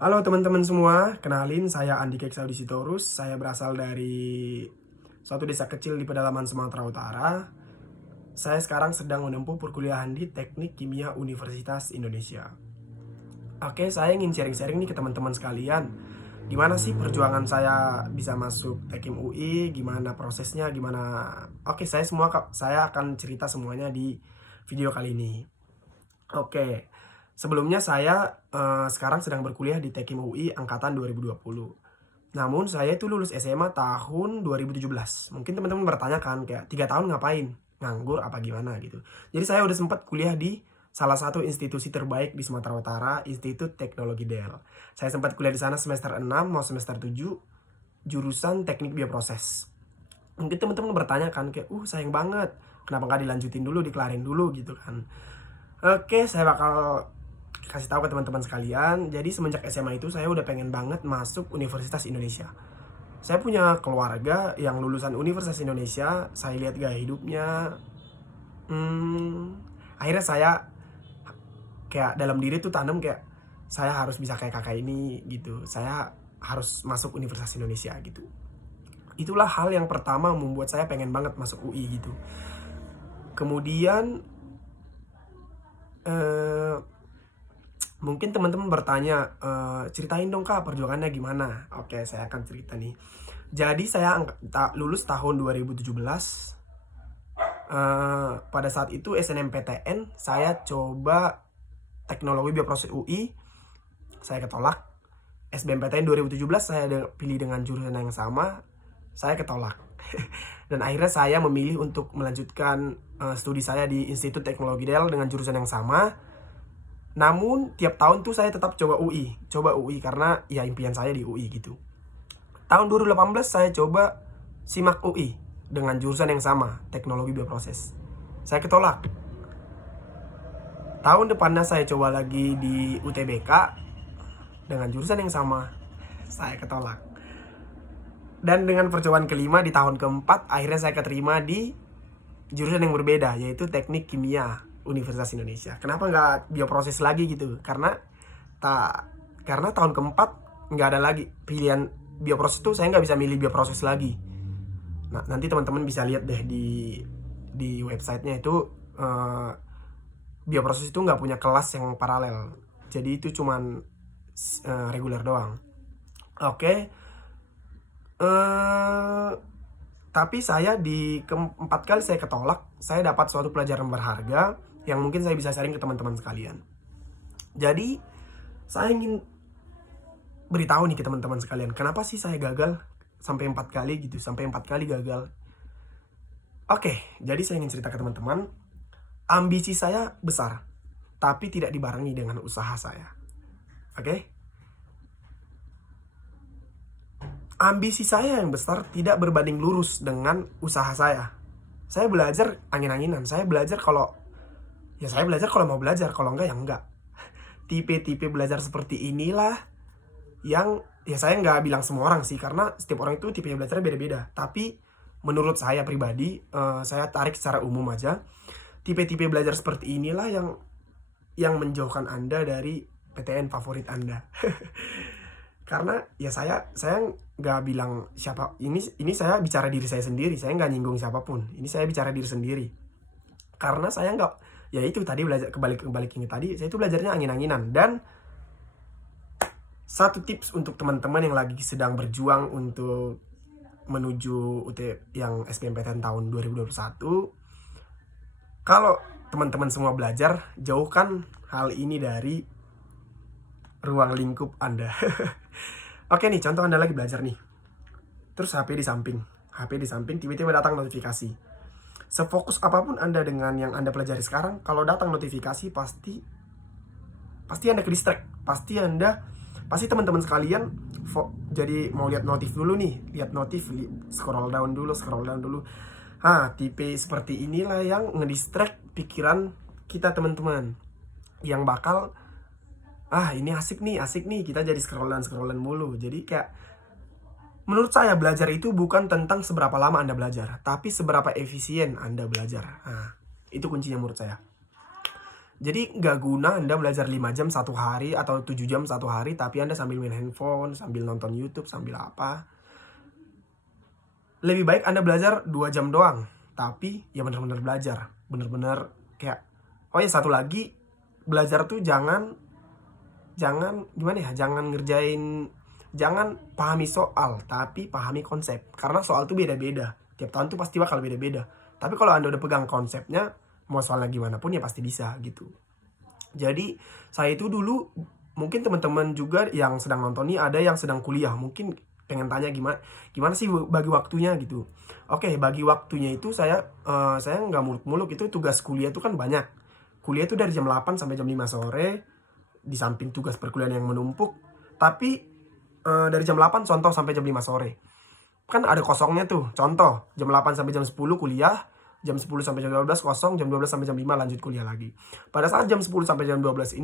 Halo teman-teman semua, kenalin saya Andi Keksaudisitorus. Saya berasal dari suatu desa kecil di pedalaman Sumatera Utara. Saya sekarang sedang menempuh perkuliahan di Teknik Kimia Universitas Indonesia. Oke, saya ingin sharing-sharing nih ke teman-teman sekalian. Gimana sih perjuangan saya bisa masuk Tekim UI, gimana prosesnya, gimana. Oke, saya akan cerita semuanya di video kali ini. Oke, sebelumnya saya sekarang sedang berkuliah di Tekim UI angkatan 2020. Namun saya itu lulus SMA tahun 2017. Mungkin teman-teman bertanya kan kayak 3 tahun ngapain? Nganggur apa gimana gitu. Jadi saya udah sempat kuliah di salah satu institusi terbaik di Sumatera Utara, Institut Teknologi Del. Saya sempat kuliah di sana semester 6 mau semester 7, jurusan Teknik Bioproses. Mungkin teman-teman bertanya kan kayak, sayang banget, kenapa nggak dilanjutin dulu, dikelarin dulu gitu kan. Oke, saya bakal kasih tahu ke teman-teman sekalian. Jadi semenjak SMA itu saya udah pengen banget masuk Universitas Indonesia. Saya punya keluarga yang lulusan Universitas Indonesia. Saya lihat gaya hidupnya. Akhirnya saya kayak dalam diri tuh tanam kayak saya harus bisa kayak kakak ini gitu. Saya harus masuk Universitas Indonesia gitu. Itulah hal yang pertama membuat saya pengen banget masuk UI gitu. Kemudian mungkin teman-teman bertanya, ceritain dong kak perjuangannya gimana. Oke, saya akan cerita nih. Jadi saya lulus tahun 2017. Pada saat itu SNMPTN saya coba teknologi bioproses UI, saya ketolak. SBMPTN 2017 saya pilih dengan jurusan yang sama, saya ketolak. Dan akhirnya saya memilih untuk melanjutkan studi saya di Institut Teknologi Del dengan jurusan yang sama. Namun tiap tahun tuh saya tetap coba UI karena ya impian saya di UI gitu. Tahun 2018 saya coba simak UI dengan jurusan yang sama, teknologi bioproses. Saya ketolak. Tahun depannya saya coba lagi di UTBK dengan jurusan yang sama, saya ketolak. Dan dengan percobaan kelima di tahun keempat, akhirnya saya keterima di jurusan yang berbeda, yaitu Teknik Kimia Universitas Indonesia. Kenapa nggak bioproses lagi gitu? Karena tahun keempat nggak ada lagi pilihan bioproses itu, saya nggak bisa milih bioproses lagi. Nah, nanti teman-teman bisa lihat deh di websitenya itu, bioproses itu nggak punya kelas yang paralel. Jadi itu cuman reguler doang. Oke. Tapi saya di keempat kali saya ketolak, saya dapat suatu pelajaran berharga yang mungkin saya bisa sharing ke teman-teman sekalian. Jadi saya ingin beritahu nih ke teman-teman sekalian, kenapa sih saya gagal sampai 4 kali gitu, sampai 4 kali gagal. Oke, jadi saya ingin cerita ke teman-teman, ambisi saya besar, tapi tidak dibarengi dengan usaha saya. Oke? Ambisi saya yang besar tidak berbanding lurus dengan usaha saya. Saya belajar angin-anginan. Saya belajar kalau mau belajar, kalau enggak ya enggak. Tipe-tipe belajar seperti inilah yang ya saya nggak bilang semua orang sih, karena setiap orang itu tipe belajarnya beda-beda. Tapi menurut saya pribadi, saya tarik secara umum aja. Tipe-tipe belajar seperti inilah yang menjauhkan Anda dari PTN favorit Anda. Karena ya saya nggak bilang siapa, ini saya bicara diri saya sendiri, saya nggak nyinggung siapapun, ini saya bicara diri sendiri. Karena saya nggak, ya itu tadi belajar kebalik ini tadi, saya itu belajarnya angin-anginan. Dan satu tips untuk teman-teman yang lagi sedang berjuang untuk menuju UT yang SBMPTN tahun 2021, kalau teman-teman semua belajar, jauhkan hal ini dari ruang lingkup Anda. Oke nih, contoh Anda lagi belajar nih, terus HP di samping, tiba-tiba datang notifikasi. Sefokus apapun Anda dengan yang Anda pelajari sekarang, kalau datang notifikasi pasti Anda ke-distract. Pasti teman-teman sekalian jadi mau lihat notif dulu nih, scroll down dulu. Tipe seperti inilah yang ngedistract pikiran kita teman-teman, yang bakal ini asik nih, kita jadi scrollan mulu. Jadi kayak menurut saya belajar itu bukan tentang seberapa lama Anda belajar, tapi seberapa efisien Anda belajar. Itu kuncinya menurut saya. Jadi nggak guna Anda belajar 5 jam satu hari atau 7 jam satu hari, tapi Anda sambil main handphone, sambil nonton YouTube, sambil apa. Lebih baik Anda belajar 2 jam doang, tapi ya benar-benar belajar. Benar-benar kayak, oh ya satu lagi, belajar tuh jangan gimana ya, jangan pahami soal, tapi pahami konsep. Karena soal tuh beda-beda. Tiap tahun tuh pasti bakal beda-beda. Tapi kalau Anda udah pegang konsepnya, mau soalnya gimana pun ya pasti bisa gitu. Jadi saya itu dulu, mungkin teman-teman juga yang sedang nonton ini ada yang sedang kuliah, mungkin pengen tanya gimana sih bagi waktunya gitu. Oke, bagi waktunya itu saya nggak muluk-muluk, itu tugas kuliah itu kan banyak. Kuliah itu dari jam 8 sampai jam 5 sore, di samping tugas perkuliahan yang menumpuk. Tapi dari jam 8 contoh sampai jam 5 sore. Kan ada kosongnya tuh. Contoh, jam 8 sampai jam 10 kuliah, jam 10 sampai jam 12 kosong, jam 12 sampai jam 5 lanjut kuliah lagi. Pada saat jam 10 sampai jam 12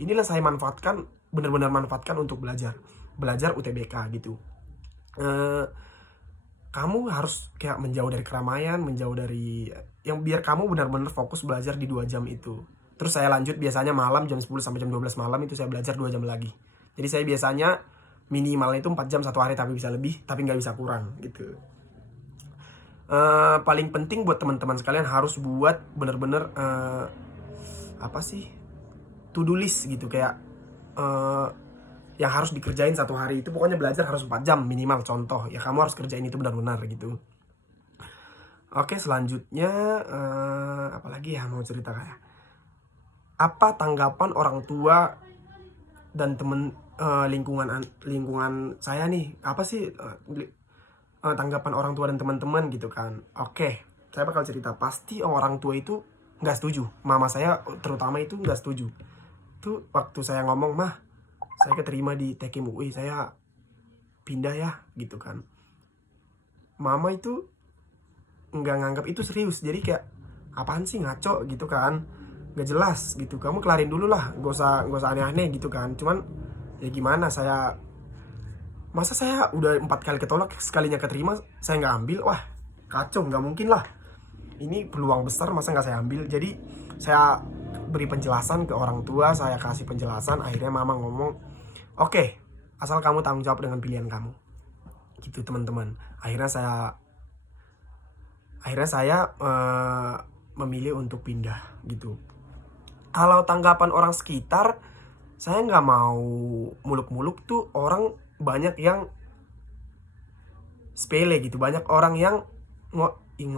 inilah saya manfaatkan, benar-benar manfaatkan untuk belajar UTBK gitu. Kamu harus kayak menjauh dari keramaian, menjauh dari yang biar kamu benar-benar fokus belajar di 2 jam itu. Terus saya lanjut biasanya malam jam 10 sampai jam 12 malam itu saya belajar 2 jam lagi. Jadi saya biasanya minimalnya itu 4 jam satu hari, tapi bisa lebih, tapi nggak bisa kurang gitu. Paling penting buat teman-teman sekalian harus buat bener-bener to do list gitu, kayak yang harus dikerjain satu hari itu. Pokoknya belajar harus 4 jam minimal, contoh ya kamu harus kerjain itu benar-benar gitu. Oke, selanjutnya apalagi ya mau cerita kayak apa tanggapan orang tua dan temen lingkungan saya nih, apa sih tanggapan orang tua dan teman-teman gitu kan. Oke, saya bakal cerita. Pasti orang tua itu nggak setuju. Mama saya terutama itu nggak setuju. Tuh waktu saya ngomong, mah saya keterima di Tekim UI, saya pindah ya gitu kan. Mama itu nggak nganggap itu serius. Jadi kayak apaan sih, ngaco gitu kan, nggak jelas gitu. Kamu kelarin dulu lah, gak usah aneh-aneh gitu kan. Cuman ya gimana, masa saya udah 4 kali ketolak, sekalinya keterima saya nggak ambil? Wah kacau, nggak mungkin lah, ini peluang besar masa nggak saya ambil. Jadi saya beri penjelasan ke orang tua, saya kasih penjelasan. Akhirnya mama ngomong, oke, asal kamu tanggung jawab dengan pilihan kamu gitu teman-teman. Akhirnya saya memilih untuk pindah gitu. Kalau tanggapan orang sekitar, saya nggak mau muluk-muluk tuh. Orang banyak yang sepele gitu, banyak orang yang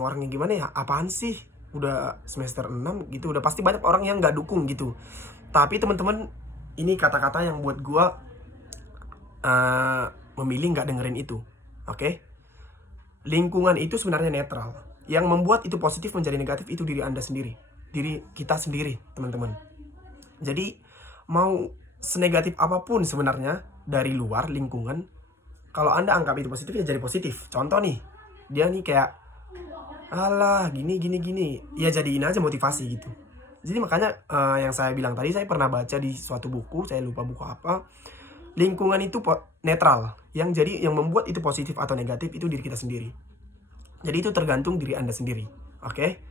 orangnya gimana ya, apaan sih udah semester 6 gitu, udah pasti banyak orang yang nggak dukung gitu. Tapi teman-teman, ini kata-kata yang buat gua memilih nggak dengerin itu. Oke? Lingkungan itu sebenarnya netral. Yang membuat itu positif menjadi negatif itu diri Anda sendiri, diri kita sendiri teman-teman. Jadi mau senegatif apapun sebenarnya dari luar lingkungan, kalau Anda anggap itu positif ya jadi positif. Contoh nih, dia nih kayak alah gini, ya jadiin aja motivasi gitu. Jadi makanya yang saya bilang tadi, saya pernah baca di suatu buku, saya lupa buku apa, lingkungan itu netral. Yang membuat itu positif atau negatif itu diri kita sendiri. Jadi itu tergantung diri Anda sendiri. Oke?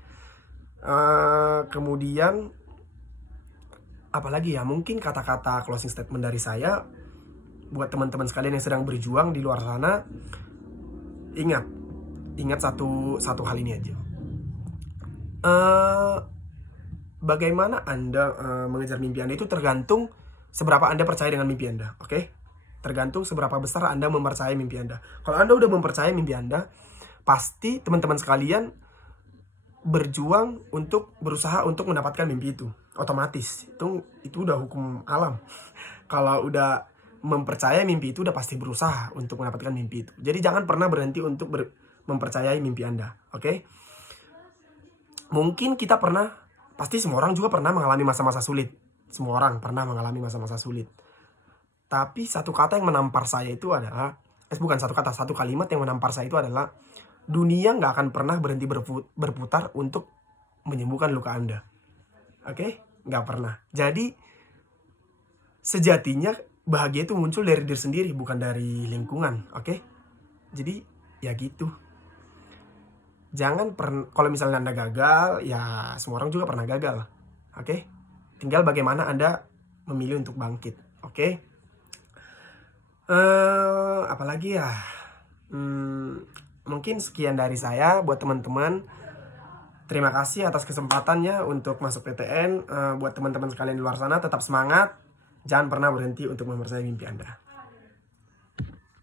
Kemudian apalagi ya, mungkin kata-kata closing statement dari saya buat teman-teman sekalian yang sedang berjuang di luar sana. Ingat satu hal ini aja. Bagaimana Anda mengejar mimpi Anda itu tergantung seberapa Anda percaya dengan mimpi Anda. Oke? Tergantung seberapa besar Anda mempercayai mimpi Anda. Kalau Anda udah mempercayai mimpi Anda, pasti teman-teman sekalian berjuang untuk berusaha untuk mendapatkan mimpi itu. Otomatis itu udah hukum alam. Kalau udah mempercayai mimpi itu, udah pasti berusaha untuk mendapatkan mimpi itu. Jadi jangan pernah berhenti untuk mempercayai mimpi Anda. Oke? Mungkin kita pasti semua orang juga pernah mengalami masa-masa sulit. Semua orang pernah mengalami masa-masa sulit. Tapi satu kata yang menampar saya itu adalah, satu kalimat yang menampar saya itu adalah, dunia nggak akan pernah berhenti berputar untuk menyembuhkan luka Anda. Oke? Nggak pernah. Jadi sejatinya bahagia itu muncul dari diri sendiri, bukan dari lingkungan. Oke? Jadi ya gitu. Jangan kalau misalnya Anda gagal, ya semua orang juga pernah gagal. Oke? Tinggal bagaimana Anda memilih untuk bangkit. Oke? Apalagi ya? Mungkin sekian dari saya buat teman-teman. Terima kasih atas kesempatannya untuk masuk PTN. Buat teman-teman sekalian di luar sana, tetap semangat. Jangan pernah berhenti untuk mempercayai mimpi Anda.